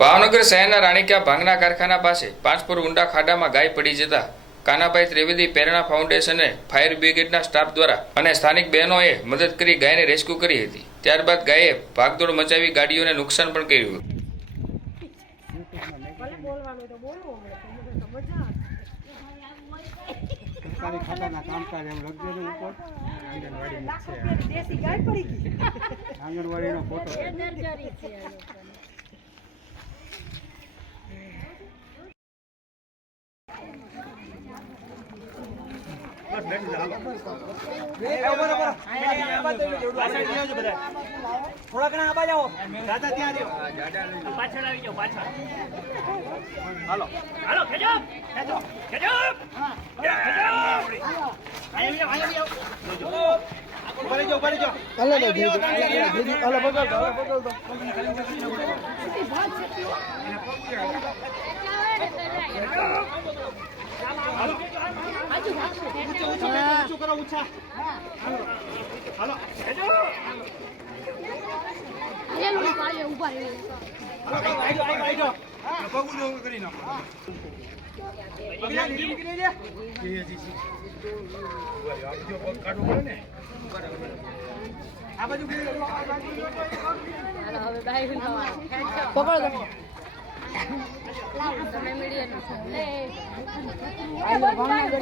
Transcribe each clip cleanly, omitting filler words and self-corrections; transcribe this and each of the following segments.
ભાવનગર શહેરના રાણીકા ભાંગના કારખાના પાસે 5 ફૂટ ઊંડા ખાડામાં ગાય પડી જતા કાનાભાઈ ત્રિવેદી પ્રેરણા ફાઉન્ડેશન ફાયર બ્રિગેડના સ્ટાફ દ્વારા અને સ્થાનિક બહેનોએ મદદ કરી ગાયને રેસ્ક્યુ કરી હતી। ત્યારબાદ ગાયે ભાગદોડ મચાવી ગાડીઓને નુકસાન પણ કર્યું હતું। थोड़ा घना आबा जाओ दादा ત્યાં રહ્યો પાછળ આવી જાઓ પાછળ હાલો હાલો ખેજો ખેજો ખેજો હા ખેજો આઈ જાઓ ઉપર જાઓ હાલો હાલો બગલ દો ऊंचो करो ऊंचा हेलो हेलो अरे लो पाले ऊपर आई जाओ पगू दो करी ना अगला निकल ले ये जी आप जो काटो ने आ बाजू हेलो હવે બાય પકડો લાવ તમે મીડિયા લે આલો ભાવનગર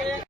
છે